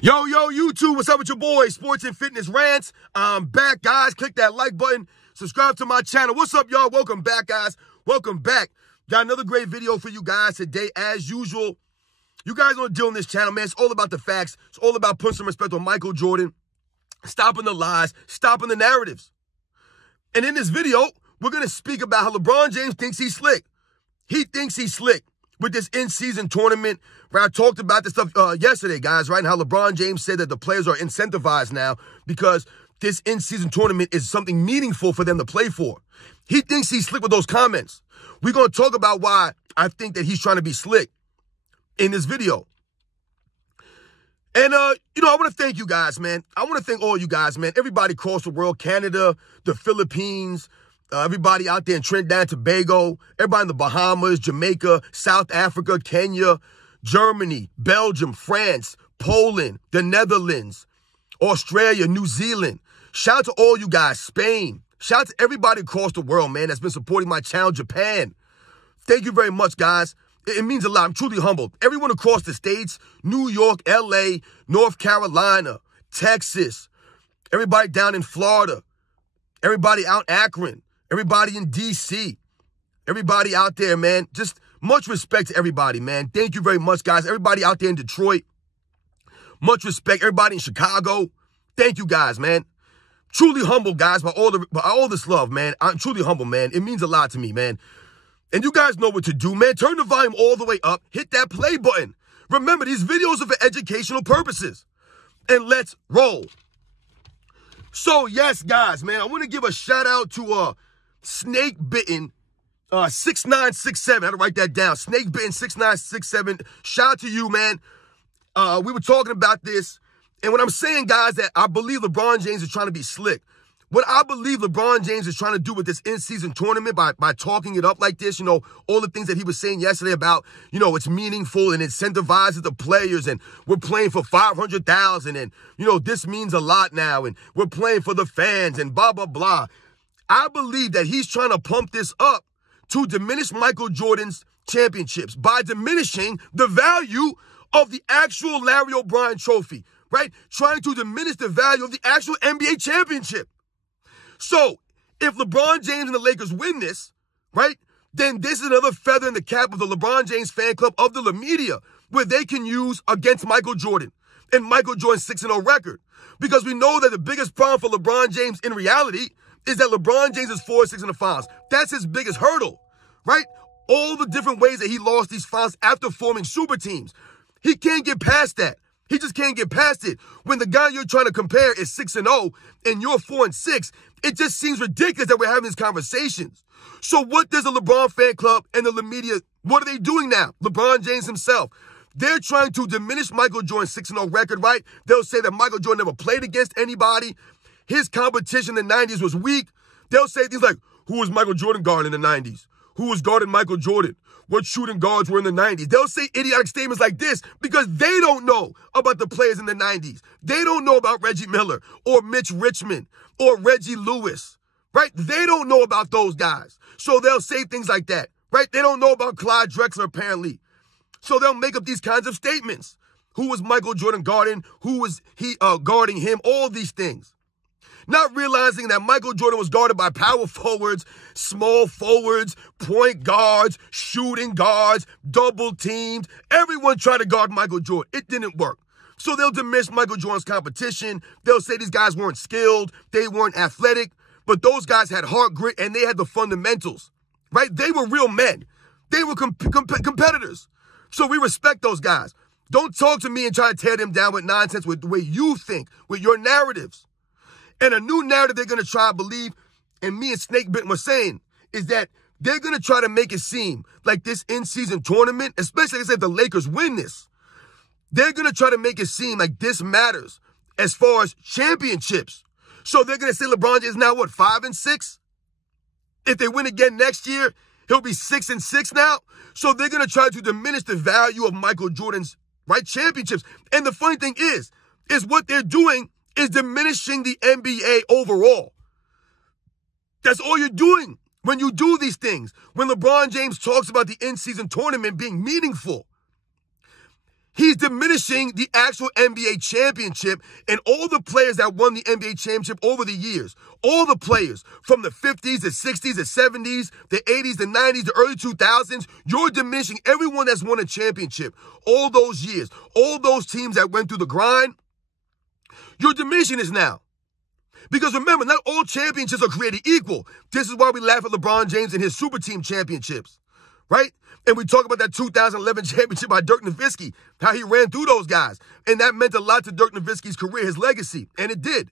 Yo, YouTube, what's up with your boy, Sports and Fitness Rants? I'm back, guys. Click that like button. Subscribe to my channel. What's up, y'all? Welcome back, guys. Welcome back. Got another great video for you guys today, as usual. You guys don't deal on this channel, man. It's all about the facts. It's all about putting some respect on Michael Jordan, stopping the lies, stopping the narratives. And in this video, we're going to speak about how LeBron James thinks he's slick. He thinks he's slick with this in-season tournament, where I talked about this stuff yesterday, guys, right? And how LeBron James said that the players are incentivized now because this in-season tournament is something meaningful for them to play for. He thinks he's slick with those comments. We're going to talk about why I think that he's trying to be slick in this video. And, I want to thank you guys, man. I want to thank all you guys, man. Everybody across the world, Canada, the Philippines, everybody out there in Trinidad and Tobago, everybody in the Bahamas, Jamaica, South Africa, Kenya, Germany, Belgium, France, Poland, the Netherlands, Australia, New Zealand. Shout out to all you guys, Spain. Shout out to everybody across the world, man, that's been supporting my channel, Japan. Thank you very much, guys. It means a lot. I'm truly humbled. Everyone across the states, New York, LA, North Carolina, Texas, everybody down in Florida, everybody out in Akron, everybody in DC, everybody out there, man. Just much respect to everybody, man. Thank you very much, guys. Everybody out there in Detroit, much respect. Everybody in Chicago, thank you, guys, man. Truly humbled, guys, by all this love, man. I'm truly humble, man. It means a lot to me, man. And you guys know what to do, man. Turn the volume all the way up. Hit that play button. Remember, these videos are for educational purposes. And let's roll. So, yes, guys, man, I want to give a shout out to Snake Bitten 6967. I had to write that down. Snake Bitten 6967. Shout out to you, man. We were talking about this. And when I'm saying, guys, that I believe LeBron James is trying to be slick, what I believe LeBron James is trying to do with this in-season tournament by talking it up like this, all the things that he was saying yesterday about, it's meaningful and incentivizes the players, and we're playing for 500,000, and, this means a lot now, and we're playing for the fans, and blah, blah, blah. I believe that he's trying to pump this up to diminish Michael Jordan's championships by diminishing the value of the actual Larry O'Brien trophy, right? Trying to diminish the value of the actual NBA championship. So, if LeBron James and the Lakers win this, right, then this is another feather in the cap of the LeBron James fan club of the La Media, where they can use against Michael Jordan and Michael Jordan's 6-0 record. Because we know that the biggest problem for LeBron James in reality is that LeBron James is 4-6 in the finals. That's his biggest hurdle, right? All the different ways that he lost these finals after forming super teams. He can't get past that. He just can't get past it. When the guy you're trying to compare is 6-0 and you're 4-6, it just seems ridiculous that we're having these conversations. So what does the LeBron fan club and the La Media, what are they doing now? LeBron James himself. They're trying to diminish Michael Jordan's 6-0 record, right? They'll say that Michael Jordan never played against anybody. His competition in the 90s was weak. They'll say things like, who was Michael Jordan guarding in the 90s? Who was guarding Michael Jordan? What shooting guards were in the 90s? They'll say idiotic statements like this because they don't know about the players in the 90s. They don't know about Reggie Miller or Mitch Richmond or Reggie Lewis, right? They don't know about those guys. So they'll say things like that, right? They don't know about Clyde Drexler, apparently. So they'll make up these kinds of statements. Who was Michael Jordan guarding? Who was he guarding him? All these things. Not realizing that Michael Jordan was guarded by power forwards, small forwards, point guards, shooting guards, double teamed. Everyone tried to guard Michael Jordan. It didn't work. So they'll diminish Michael Jordan's competition. They'll say these guys weren't skilled. They weren't athletic. But those guys had heart, grit, and they had the fundamentals, right? They were real men. They were competitors. So we respect those guys. Don't talk to me and try to tear them down with nonsense with the way you think, with your narratives. And a new narrative they're going to try to believe, and me and Snake Bitten were saying, is that they're going to try to make it seem like this in-season tournament, especially if the Lakers win this, they're going to try to make it seem like this matters as far as championships. So they're going to say LeBron James is now, 5-6? If they win again next year, he'll be 6-6 now. So they're going to try to diminish the value of Michael Jordan's, right, championships. And the funny thing is what they're doing is diminishing the NBA overall. That's all you're doing when you do these things. When LeBron James talks about the in-season tournament being meaningful, He's diminishing the actual NBA championship and all the players that won the NBA championship over the years. All the players from the 50s, the 60s, the 70s, the 80s, the 90s, the early 2000s. You're diminishing everyone that's won a championship all those years. All those teams that went through the grind. You're diminishing this now. Because remember, not all championships are created equal. This is why we laugh at LeBron James and his super team championships, right? And we talk about that 2011 championship by Dirk Nowitzki, how he ran through those guys. And that meant a lot to Dirk Nowitzki's career, his legacy, and it did.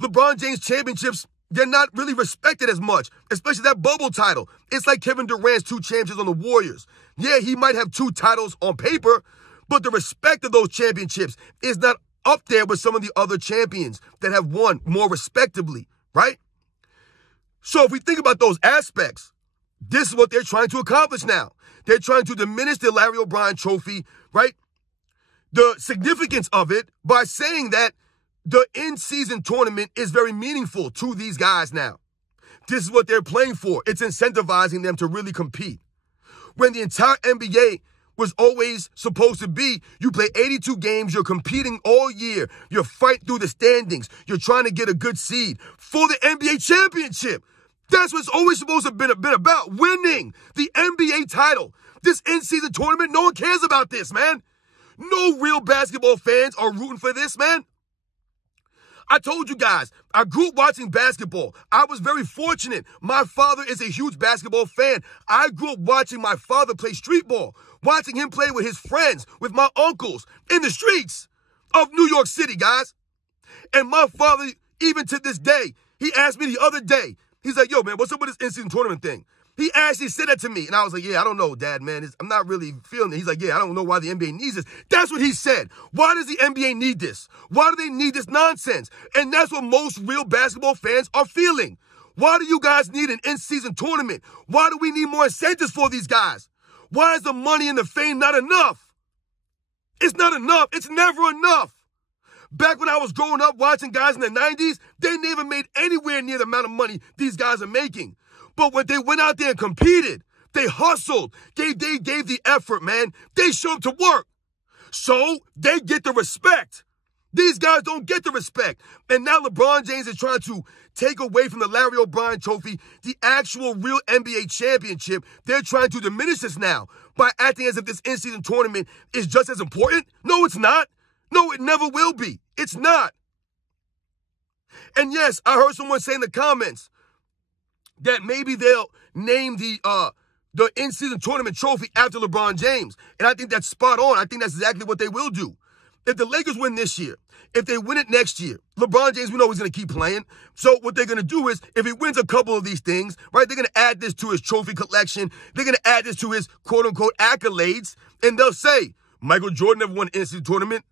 LeBron James championships, they're not really respected as much, especially that bubble title. It's like Kevin Durant's 2 championships on the Warriors. Yeah, he might have 2 titles on paper, but the respect of those championships is not up there with some of the other champions that have won more respectably, right? So if we think about those aspects, this is what they're trying to accomplish now. They're trying to diminish the Larry O'Brien trophy, right? The significance of it by saying that the in-season tournament is very meaningful to these guys now. This is what they're playing for. It's incentivizing them to really compete. When the entire NBA was always supposed to be, you play 82 games, you're competing all year, you're fighting through the standings, you're trying to get a good seed for the NBA championship. That's what it's always supposed to have been about, winning the NBA title. This in-season tournament, no one cares about this, man. No real basketball fans are rooting for this, man. I told you guys, I grew up watching basketball. I was very fortunate. My father is a huge basketball fan. I grew up watching my father play street ball, watching him play with his friends, with my uncles, in the streets of New York City, guys. And my father, even to this day, he asked me the other day, he's like, yo, man, what's up with this in-season tournament thing? He actually said that to me. And I was like, yeah, I don't know, Dad, man. I'm not really feeling it. He's like, yeah, I don't know why the NBA needs this. That's what he said. Why does the NBA need this? Why do they need this nonsense? And that's what most real basketball fans are feeling. Why do you guys need an in-season tournament? Why do we need more incentives for these guys? Why is the money and the fame not enough? It's not enough. It's never enough. Back when I was growing up watching guys in the 90s, they never made anywhere near the amount of money these guys are making. But when they went out there and competed, they hustled, they gave the effort, man. They showed up to work. So they get the respect. These guys don't get the respect. And now LeBron James is trying to take away from the Larry O'Brien trophy the actual real NBA championship. They're trying to diminish this now by acting as if this in-season tournament is just as important. No, it's not. No, it never will be. It's not. And yes, I heard someone say in the comments that maybe they'll name the in-season tournament trophy after LeBron James. And I think that's spot on. I think that's exactly what they will do. If the Lakers win this year, if they win it next year, LeBron James, we know he's going to keep playing. So what they're going to do is, if he wins a couple of these things, right, they're going to add this to his trophy collection. They're going to add this to his quote-unquote accolades. And they'll say, Michael Jordan never won an in-season tournament.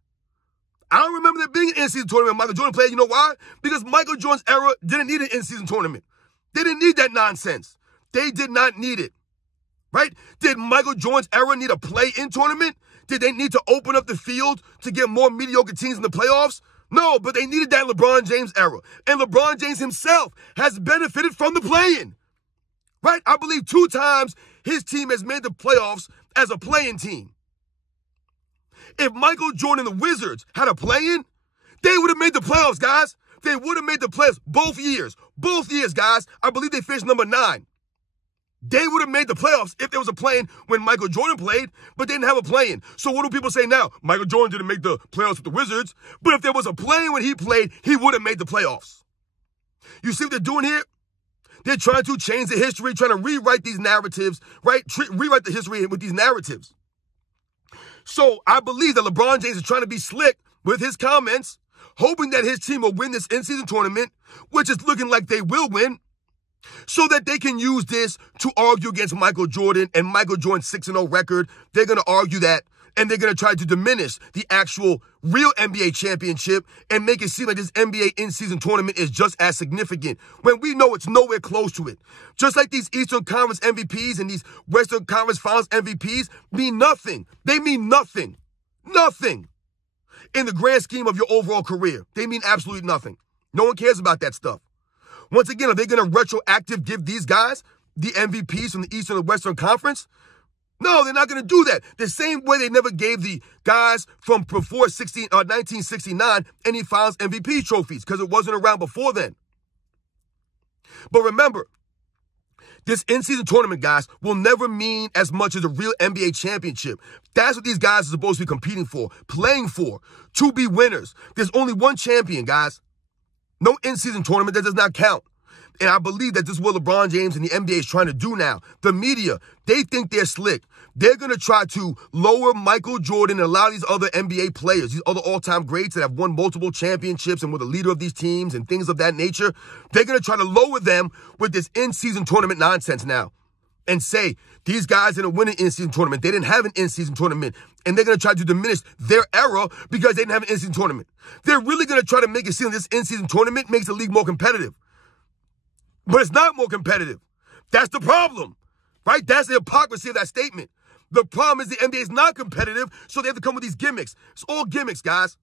I don't remember there being an in-season tournament Michael Jordan played. You know why? Because Michael Jordan's era didn't need an in-season tournament. They didn't need that nonsense. They did not need it, right? Did Michael Jordan's era need a play-in tournament? Did they need to open up the field to get more mediocre teams in the playoffs? No, but they needed that LeBron James era. And LeBron James himself has benefited from the play-in, right? I believe 2 times his team has made the playoffs as a play-in team. If Michael Jordan and the Wizards had a play-in, they would have made the playoffs, guys. They would have made the playoffs both years. Both years, guys. I believe they finished number 9. They would have made the playoffs if there was a play-in when Michael Jordan played, but they didn't have a play-in. So what do people say now? Michael Jordan didn't make the playoffs with the Wizards, but if there was a play-in when he played, he would have made the playoffs. You see what they're doing here? They're trying to change the history, trying to rewrite these narratives, right? Rewrite the history with these narratives. So I believe that LeBron James is trying to be slick with his comments, hoping that his team will win this in-season tournament, which is looking like they will win, so that they can use this to argue against Michael Jordan and Michael Jordan's 6-0 record. They're going to argue that, and they're going to try to diminish the actual real NBA championship and make it seem like this NBA in-season tournament is just as significant when we know it's nowhere close to it. Just like these Eastern Conference MVPs and these Western Conference Finals MVPs mean nothing. They mean nothing. Nothing. In the grand scheme of your overall career. They mean absolutely nothing. No one cares about that stuff. Once again, are they going to retroactive give these guys the MVPs from the Eastern and Western Conference? No, they're not going to do that. The same way they never gave the guys from before 1969 any Finals MVP trophies because it wasn't around before then. But remember, this in-season tournament, guys, will never mean as much as a real NBA championship. That's what these guys are supposed to be competing for, playing for, to be winners. There's only one champion, guys. No in-season tournament, that does not count. And I believe that this is what LeBron James and the NBA is trying to do now. The media, they think they're slick. They're going to try to lower Michael Jordan and a lot of these other NBA players, these other all-time greats that have won multiple championships and were the leader of these teams and things of that nature. They're going to try to lower them with this in-season tournament nonsense now and say, these guys didn't win an in-season tournament. They didn't have an in-season tournament. And they're going to try to diminish their era because they didn't have an in-season tournament. They're really going to try to make it seem this in-season tournament makes the league more competitive. But it's not more competitive. That's the problem, right? That's the hypocrisy of that statement. The problem is the NBA is not competitive, so they have to come with these gimmicks. It's all gimmicks, guys.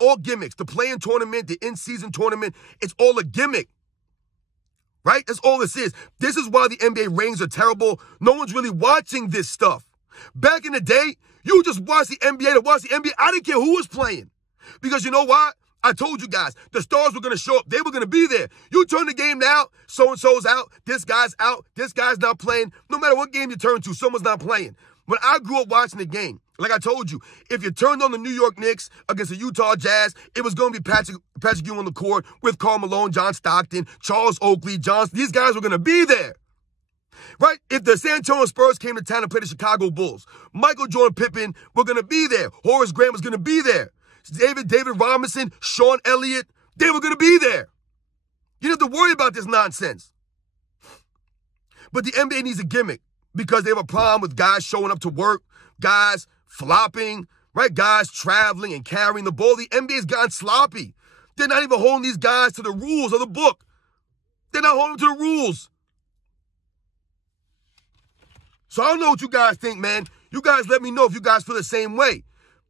All gimmicks. The play-in tournament, the in-season tournament, it's all a gimmick, right? That's all this is. This is why the NBA ratings are terrible. No one's really watching this stuff. Back in the day, you just watch the NBA to watch the NBA. I didn't care who was playing because you know why? I told you guys, the stars were going to show up. They were going to be there. You turn the game now, so-and-so's out, this guy's out, this guy's not playing. No matter what game you turn to, someone's not playing. When I grew up watching the game, like I told you, if you turned on the New York Knicks against the Utah Jazz, it was going to be Patrick Ewing on the court with Karl Malone, John Stockton, Charles Oakley, these guys were going to be there. Right? If the San Antonio Spurs came to town and played the Chicago Bulls, Michael Jordan, Pippen were going to be there. Horace Grant was going to be there. David Robinson, Sean Elliott, they were going to be there. You don't have to worry about this nonsense. But the NBA needs a gimmick because they have a problem with guys showing up to work, guys flopping, right? Guys traveling and carrying the ball. The NBA's gotten sloppy. They're not even holding these guys to the rules of the book. They're not holding them to the rules. So I don't know what you guys think, man. You guys let me know if you guys feel the same way.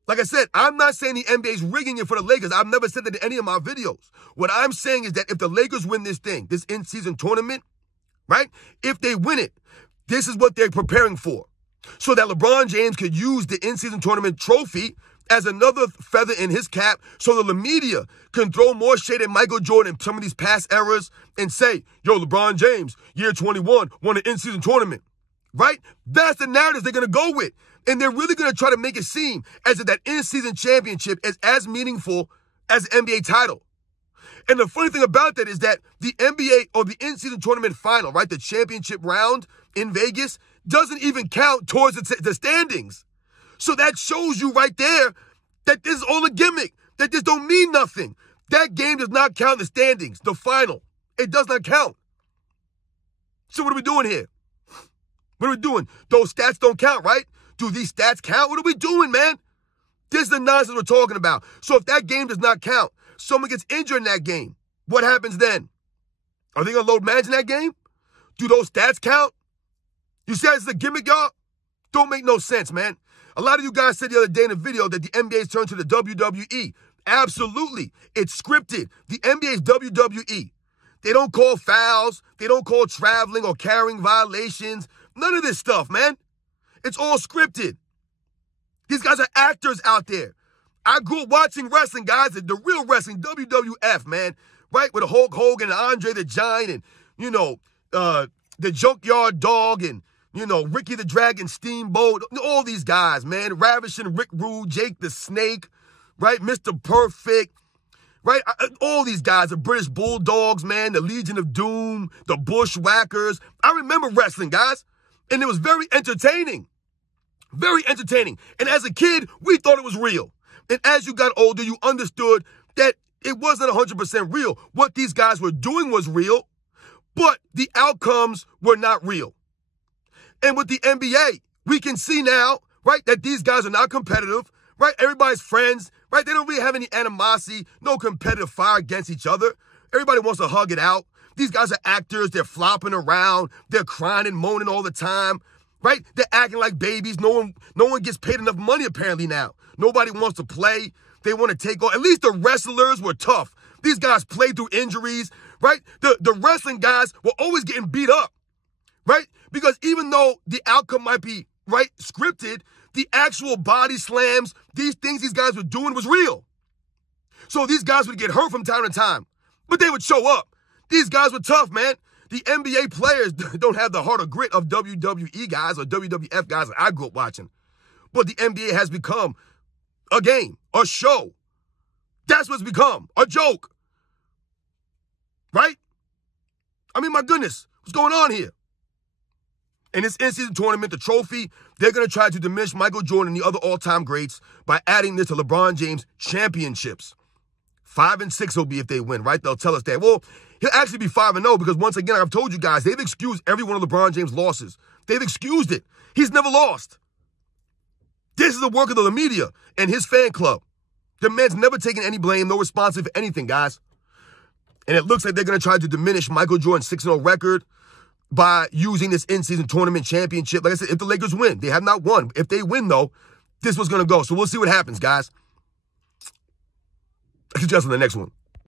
Like I said, I'm not saying the NBA's rigging it for the Lakers. I've never said that in any of my videos. What I'm saying is that if the Lakers win this thing, this in-season tournament, right? If they win it, this is what they're preparing for. So that LeBron James could use the in-season tournament trophy as another feather in his cap so that the media can throw more shade at Michael Jordan in some of these past eras and say, yo, LeBron James, year 21, won an in-season tournament, right? That's the narrative they're going to go with. And they're really going to try to make it seem as if that in-season championship is as meaningful as the NBA title. And the funny thing about that is that the NBA or the in-season tournament final, right, the championship round in Vegas, doesn't even count towards the standings. So that shows you right there that this is all a gimmick, that this don't mean nothing. That game does not count in the standings, the final. It does not count. So what are we doing here? What are we doing? Those stats don't count, right? Do these stats count? What are we doing, man? This is the nonsense we're talking about. So if that game does not count, someone gets injured in that game, what happens then? Are they going to load manage in that game? Do those stats count? You see how it's a gimmick, y'all? Don't make no sense, man. A lot of you guys said the other day in the video that the NBA's turned to the WWE. Absolutely. It's scripted. The NBA's WWE. They don't call fouls. They don't call traveling or carrying violations. None of this stuff, man. It's all scripted. These guys are actors out there. I grew up watching wrestling, guys, the real wrestling, WWF, man, right? With Hulk Hogan and Andre the Giant and, you know, the Junkyard Dog and, you know, Ricky the Dragon Steamboat, all these guys, man. Ravishing Rick Rude, Jake the Snake, right? Mr. Perfect, right? All these guys, the British Bulldogs, man, the Legion of Doom, the Bushwhackers. I remember wrestling, guys. And it was very entertaining. Very entertaining. And as a kid, we thought it was real. And as you got older, you understood that it wasn't 100% real. What these guys were doing was real, but the outcomes were not real. And with the NBA, we can see now, right, that these guys are not competitive, right? Everybody's friends, right? They don't really have any animosity, no competitive fire against each other. Everybody wants to hug it out. These guys are actors. They're flopping around. They're crying and moaning all the time, right? They're acting like babies. No one gets paid enough money apparently now. Nobody wants to play. They want to take on. At least the wrestlers were tough. These guys played through injuries, right? The wrestling guys were always getting beat up, right? Because even though the outcome might be right, scripted. The actual body slams, these things these guys were doing was real. So these guys would get hurt from time to time, but they would show up. These guys were tough, man. The NBA players don't have the heart or grit of WWE guys or WWF guys that I grew up watching. But the NBA has become a game, a show. That's what's become, a joke. Right? I mean, my goodness, what's going on here? In this in-season tournament, the trophy, they're going to try to diminish Michael Jordan and the other all-time greats by adding this to LeBron James championships. 5 and 6 will be if they win, right? They'll tell us that. Well, he'll actually be 5 and 0 because once again, I've told you guys, they've excused every one of LeBron James' losses. They've excused it. He's never lost. This is the work of the media and his fan club. The man's never taken any blame, no responsibility for anything, guys. And it looks like they're going to try to diminish Michael Jordan's 6-0 record by using this in-season tournament championship. Like I said, if the Lakers win, they have not won. If they win, though, this was going to go. So we'll see what happens, guys. I'll catch you guys on the next one.